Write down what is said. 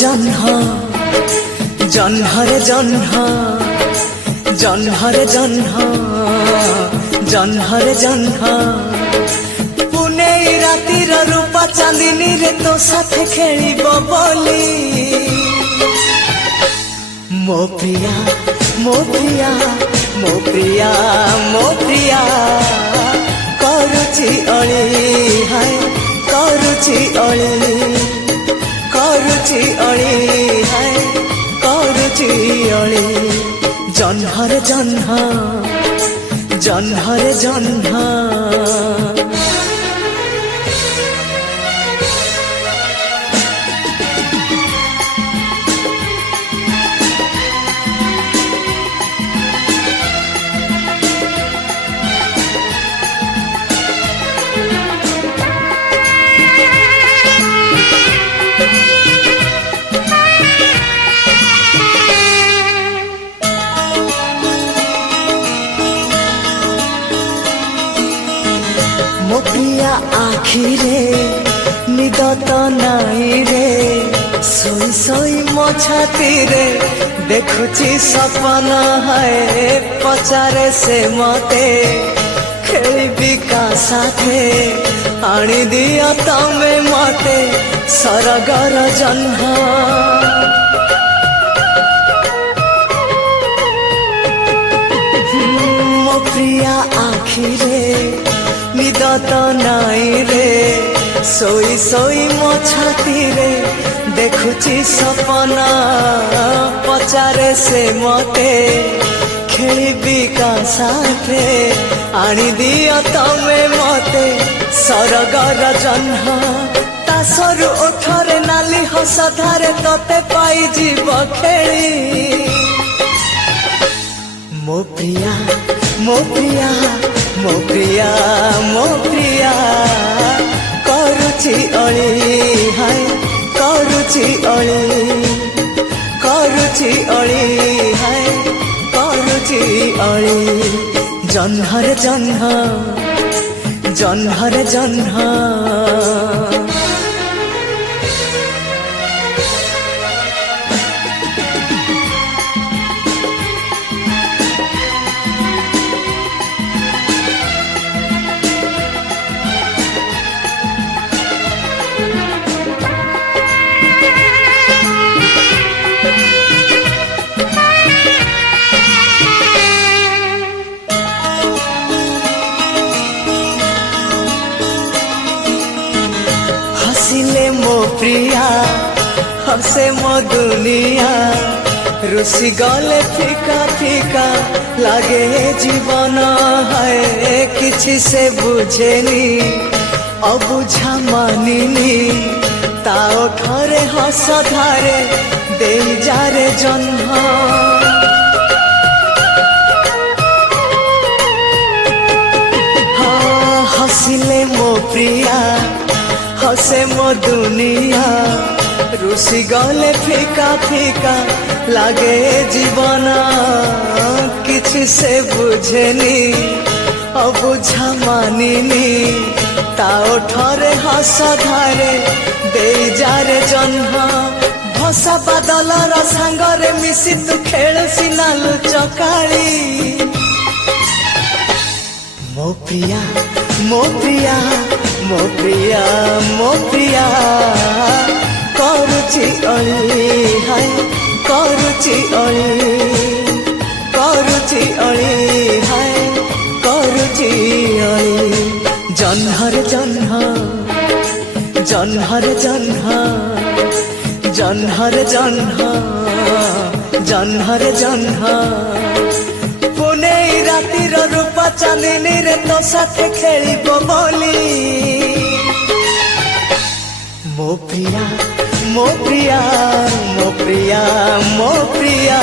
জহ্ন জহ্নরে জহ্ন জহ্নরে জহ্ন জহ্নরে জহ্ন পুনেই রাতির রূপা চাঁদিনী রে তো সাথে খেলিব বলি ମୋ ପ୍ରିୟା ମୋ ପ୍ରିୟା ମୋ ପ୍ରିୟା ମୋ ପ୍ରିୟା କରୁଛି ଅଳି ହାୟ କରୁଛି ଅଳି କରୁଛି ଅଳି ହାୟ କରୁଛି ଅଳି ଜହ୍ନରେ ଜହ୍ନ ଜହ୍ନରେ ଜହ୍ନ ମୋ ପ୍ରିୟା ଆଖିରେ ନିଦ ତ ନାଇଁ ରେ ଶୋଇ ଶୋଇ ମୋ ଛାତିରେ ଦେଖୁଛି ସପନ ହାୟ ପଚାରେ ସେ ମତେ ଖେଳିବି କା ସାଥେ ଆଣିଦିଅ ତମେ ମତେ ସରଗର ଜହ୍ନ ମୋ ପ୍ରିୟା ଆଖିରେ ନିଦ ତ ନାଇଁ ରେ ଶୋଇ ଶୋଇ ମୋ ଛାତିରେ ଦେଖୁଛି ସପନ ପଚାରେ ସେ ମତେ ଖେଳିବି କା ସାଥେ ଆଣିଦିଅ ତମେ ମତେ ସରଗର ଜହ୍ନ ତା ସରୁ ଓଠରେ ନାଲି ହସଧାରେ ତତେ ପାଇଯିବ ଖେଳି ମୋ ପ୍ରିୟା ମୋ ପ୍ରିୟା ମୋ ପ୍ରିୟା ମୋ ପ୍ରିୟା କରୁଛି ଅଳି ହାୟ କରୁଛି ଅଳି କରୁଛି ଅଳି ହାୟ କରୁଛି ଅଳି ଜହ୍ନରେ ଜହ୍ନ ଜହ୍ନରେ ଜହ୍ନ हसिले मो प्रिया हसे मो दुनिया रुसी गले फीका फीका लागे जीवन है किछि से बुझेनी अबुझा मानिनी ता ओठरे हस धारे दे जारे जन्म हसिले मो प्रिया हसे मो दुनिया रुसी गले फीका फीका लागे जीवन किछि से बुझेनी अबुझा मानिनी ता ओठरे हस धारे दे जारे जन्म भसा बादलर सांगरे मिसी तू खेलुसी नालु चकाली ମୋ ପ୍ରିୟା ମୋ ପ୍ରିୟା ମୋ ପ୍ରିୟା ମୋ ପ୍ରିୟା କରୁଛି ଅଳି ହାୟ କରୁଛି ଅଳି କରୁଛି ଅଳି ହାୟ କରୁଛି ଅଳି ଜହ୍ନରେ ଜହ୍ନ ଜହ୍ନରେ ଜହ୍ନ ଜହ୍ନରେ ଜହ୍ନ ଜହ୍ନରେ ଜହ୍ନ ପୁନେଇ ରାତିର ରୂପା ଚାନ୍ଦିନୀ ରେ ତୋ ସାଥେ ଖେଳିବ ବୋଲି ମୋ ପ୍ରିୟା ମୋ ପ୍ରିୟା ମୋ ପ୍ରିୟା ମୋ ପ୍ରିୟା